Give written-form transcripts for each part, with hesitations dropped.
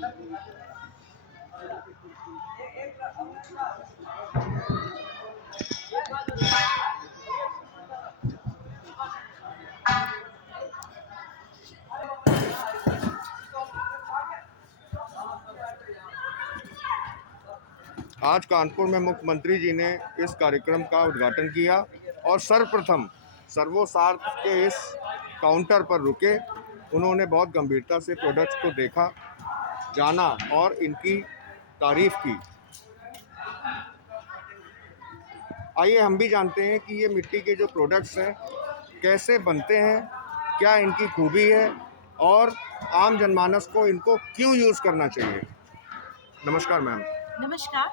आज कानपुर में मुख्यमंत्री जी ने इस कार्यक्रम का उद्घाटन किया और सर्वप्रथम सर्वोसार्थ के इस काउंटर पर रुके। उन्होंने बहुत गंभीरता से प्रोडक्ट्स को देखा, जाना और इनकी तारीफ की। आइए हम भी जानते हैं कि ये मिट्टी के जो प्रोडक्ट्स हैं कैसे बनते हैं, क्या इनकी खूबी है और आम जनमानस को इनको क्यों यूज़ करना चाहिए। नमस्कार मैम। नमस्कार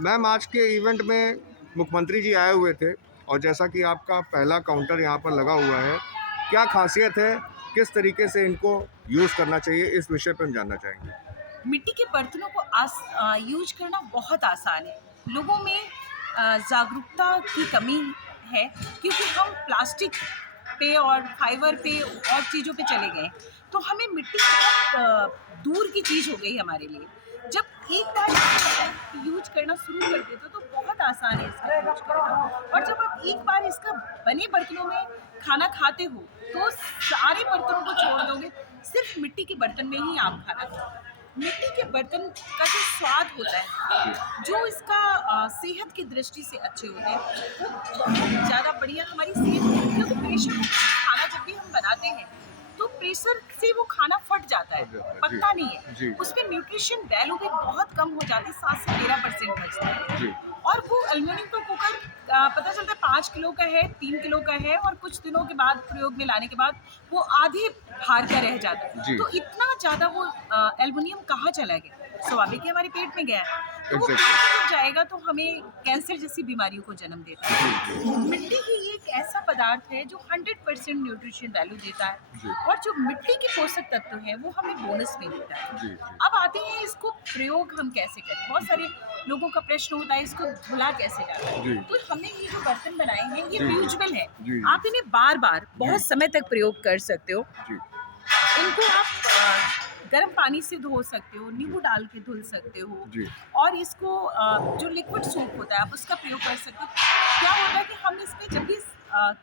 मैम, आज के इवेंट में मुख्यमंत्री जी आए हुए थे और जैसा कि आपका पहला काउंटर यहाँ पर लगा हुआ है, क्या खासियत है, किस तरीके से इनको यूज़ करना चाहिए, इस विषय पर हम जानना चाहेंगे। मिट्टी के बर्तनों को यूज करना बहुत आसान है। लोगों में जागरूकता की कमी है क्योंकि हम प्लास्टिक पे और फाइबर पे और चीज़ों पे चले गए, तो हमें मिट्टी बहुत दूर की चीज़ हो गई हमारे लिए। जब एक बार यूज करना शुरू कर देते तो बहुत आसान है इसका यूज करना, और जब आप एक बार इसका बने बर्तनों में खाना खाते हो तो सारे बर्तनों को छोड़ दोगे, सिर्फ मिट्टी के बर्तन में ही आप खाना खाओ। मिट्टी के बर्तन का जो स्वाद होता है, जो इसका सेहत की दृष्टि से अच्छे होते हैं, वो बहुत ज़्यादा बढ़िया हमारी सेहत, क्योंकि प्रेशर कुकर खाना जब भी हम बनाते हैं तो प्रेशर से वो खाना फट जाता है, पकता नहीं है, उसमें न्यूट्रिशन वैल्यू भी बहुत कम हो जाती है, 7 से 13% बचता है। और वो एल्युमिनियम का कुकर पता चलता है 5 किलो का है, 3 किलो का है, और कुछ दिनों के बाद प्रयोग में लाने के बाद वो आधे भार का रह जाता है। तो इतना ज़्यादा वो एल्युमिनियम कहाँ चला गया? स्वाभाविक है हमारे पेट में गया, तो वो पेट में जब जाएगा तो हमें कैंसर जैसी बीमारियों को जन्म देता है। मिट्टी ही एक ऐसा पदार्थ है जो 100% न्यूट्रिशन वैल्यू देता है, और जो मिट्टी के पोषक तत्व हैं वो हमें बोनस में देता है। अब आते हैं इसको प्रयोग हम कैसे करें। बहुत सारे लोगों का प्रश्न होता है इसको धुला कैसे जाता है। तो हमने ये जो बर्तन बनाए हैं ये रियूजेबल है, आप इन्हें बार बार बहुत समय तक प्रयोग कर सकते हो। इनको आप गर्म पानी से धो सकते हो, नींबू डाल के धुल सकते हो, और इसको जो लिक्विड सोप होता है आप उसका प्रयोग कर सकते हो। क्या होता है कि हम इसमें जब भी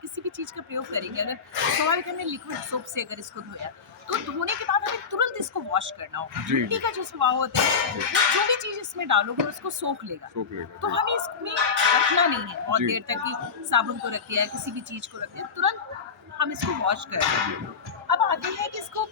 किसी भी चीज़ का प्रयोग करेंगे, अगर सवाल हमने लिक्विड सोप से अगर इसको धोया तो धोने के बाद हमें तुरंत इसको वॉश करना होगा। मिट्टी का जो स्वभाव होता है वो जो भी चीज़ इसमें डालोगे उसको सोख लेगा, तो हमें इसमें रखना नहीं है बहुत देर तक कि साबुन को रख दिया है, किसी भी चीज़ को रख दिया, तुरंत हम इसको वॉश कर दें। अब आते हैं कि इसको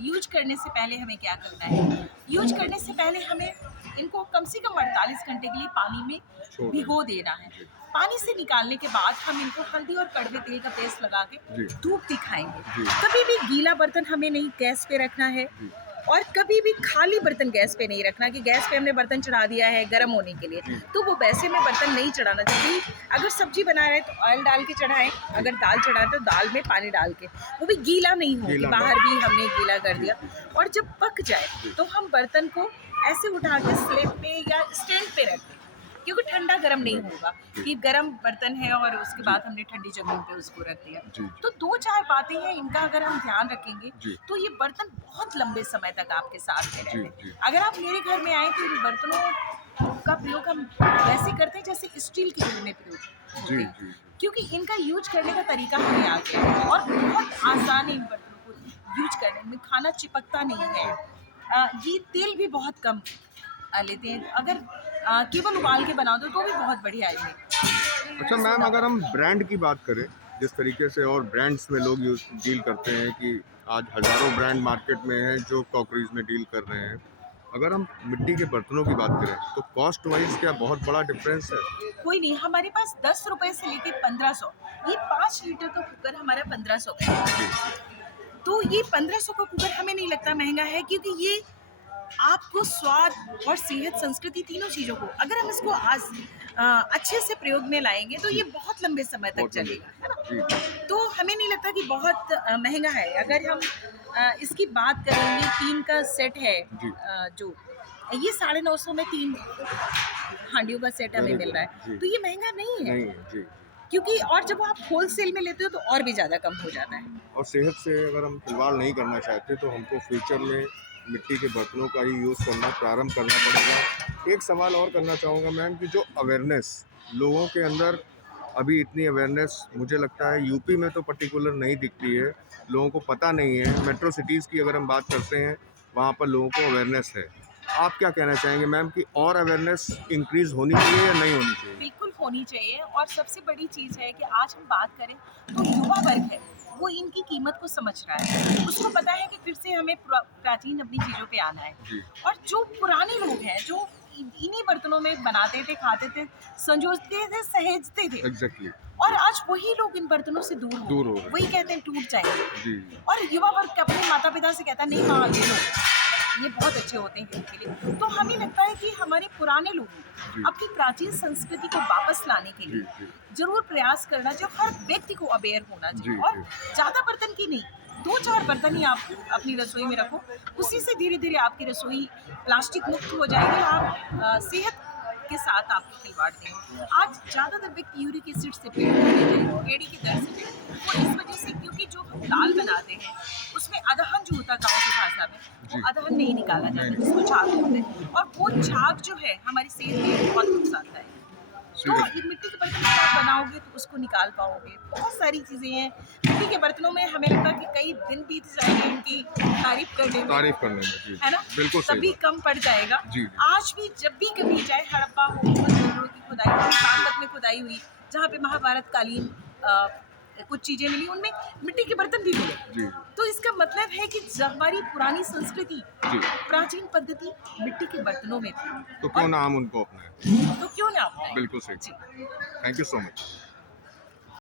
यूज करने से पहले हमें क्या करना है। यूज करने से पहले हमें इनको कम से कम 48 घंटे के लिए पानी में भिगो देना है। पानी से निकालने के बाद हम इनको हल्दी और कड़वे तेल का पेस्ट लगा के धूप दिखाएंगे। कभी भी गीला बर्तन हमें नहीं गैस पे रखना है, और कभी भी खाली बर्तन गैस पे नहीं रखना कि गैस पे हमने बर्तन चढ़ा दिया है गर्म होने के लिए, तो वो वैसे में बर्तन नहीं चढ़ाना चाहिए। अगर सब्जी बना रहे तो ऑयल डाल के चढ़ाएं, अगर दाल चढ़ाए तो दाल में पानी डाल के, वो भी गीला नहीं हो कि बाहर भी हमने गीला कर दिया। और जब पक जाए तो हम बर्तन को ऐसे उठा के स्लेब पे या स्टैंड पे रख दें, क्योंकि ठंडा गर्म नहीं होगा कि गर्म बर्तन है और उसके बाद हमने ठंडी जमीन पे उसको रख दिया। तो 2-4 बातें हैं, इनका अगर हम ध्यान रखेंगे तो ये बर्तन बहुत लंबे समय तक आपके साथ में रहते हैं। अगर आप मेरे घर में आए तो इन बर्तनों का प्रयोग हम वैसे करते हैं जैसे स्टील के घर में प्रयोग होते हैं, क्योंकि इनका यूज करने का तरीका हमें आ गया है और बहुत आसान है इन बर्तनों को यूज करने में। खाना चिपकता नहीं है, ये तेल भी बहुत कम लेते हैं, अगर केवल उबाल के बना दो तो भी बहुत बढ़िया है। अच्छा मैम, अगर हम ब्रांड की बात करें, जिस तरीके से और ब्रांड्स में लोग डील करते हैं कि आज हज़ारों ब्रांड मार्केट में हैं जो क्रॉकरीज में डील कर रहे हैं, अगर हम मिट्टी के बर्तनों की बात करें तो कॉस्ट वाइज क्या बहुत बड़ा डिफरेंस है? कोई नहीं, हमारे पास 10 रुपए से लेके 1500, ये 5 लीटर का कुकर हमारा 1500 का है। तो ये 1500 का कुकर हमें नहीं लगता महंगा है, क्योंकि ये आपको स्वाद और सेहत, संस्कृति, तीनों चीज़ों को अगर हम इसको आज अच्छे से प्रयोग में लाएंगे तो ये बहुत लंबे समय तक चलेगा, है ना। तो हमें नहीं लगता कि बहुत महंगा है। अगर हम इसकी बात करेंगे, 3 का सेट है, जो ये 950 में 3 हांडियों का सेट हमें मिल रहा है, तो ये महंगा नहीं है। क्योंकि और जब आप होलसेल में लेते हो तो और भी ज़्यादा कम हो जाता है। और सेहत से अगर हम खिलवाड़ नहीं करना चाहते तो हमको फ्यूचर में मिट्टी के बर्तनों का ही यूज़ करना प्रारंभ करना पड़ेगा। एक सवाल और करना चाहूँगा मैम कि जो अवेयरनेस लोगों के अंदर अभी इतनी अवेयरनेस मुझे लगता है यूपी में तो पर्टिकुलर नहीं दिखती है, लोगों को पता नहीं है। मेट्रो सिटीज़ की अगर हम बात करते हैं वहाँ पर लोगों को अवेयरनेस है। आप क्या कहना चाहेंगे मैम कि और अवेयरनेस इंक्रीज़ होनी चाहिए या नहीं होनी चाहिए? बिल्कुल होनी चाहिए। और सबसे बड़ी चीज़ है कि आज हम बात करें तो युवा वर्ग है, वो इनकी कीमत को समझ रहा है। उसको पता है कि फिर से हमें प्राचीन अपनी चीज़ों पे आना है। जी, और जो पुराने लोग हैं, जो इन्हीं बर्तनों में बनाते थे, खाते थे, संजोते थे, सहेजते थे, एग्ज़ैक्टली। और आज वही लोग इन बर्तनों से दूर हो दूर हो गए। रहे हैं। वही कहते हैं टूट जाएंगे। जी, और युवा वर्ग अपने माता पिता से कहता है नहीं, हाँ ले लो, ये बहुत अच्छे होते हैं हेल्थ के लिए। तो हमें लगता है कि हमारे पुराने जी। लोगों अपनी प्राचीन संस्कृति को वापस लाने के जी, लिए जी। जरूर प्रयास करना चाहिए। हर व्यक्ति को अवेयर होना चाहिए। जी, और जी। ज्यादा बर्तन की नहीं, 2-4 बर्तन ही आप अपनी रसोई में रखो। उसी से धीरे धीरे आपकी रसोई प्लास्टिक मुक्त हो जाएगी। आप सेहत के साथ आपको खिलवाड़ देंगे। आज ज्यादातर व्यक्ति यूरिक एसिड से एड़ी के दर्द से पीड़ित। वो इस वजह से, क्योंकि जो हम दाल बनाते हैं उसमें अदहन जो होता है गाँव की भाषा में, जी। वो अदहन नहीं निकाला जाता, नहीं। जिसको छाग बोलते हैं। और वो छाग जो है हमारी सेहत के लिए बहुत नुकसानदायक है। तो सीरियसली। ये मिट्टी के बर्तन में आप बनाओगे तो उसको निकाल पाओगे। बहुत सारी चीज़ें हैं मिट्टी के बर्तनों में। हमें लगता है कि कई दिन बीत जाएंगे इनकी तारीफ करने में, तारीफ़ करने में, जी। है ना? बिल्कुल सही तभी बात। कम पड़ जाएगा। जी, जी। आज भी जब भी कभी चाहे हड़प्पा हो, मंदिरों की खुदाई हुई, पानीपत में खुदाई हुई, जहाँ पे महाभारत कालीन कुछ चीज़ें मिली, उनमें मिट्टी के बर्तन भी मिले। जी, तो इसका मतलब है कि हमारी पुरानी संस्कृति, जी। प्राचीन पद्धति मिट्टी के बर्तनों में थी। तो क्यों ना हम उनको अपनाएँ? तो क्यों ना अपनाएं? बिल्कुल सही। जी। Thank you so much.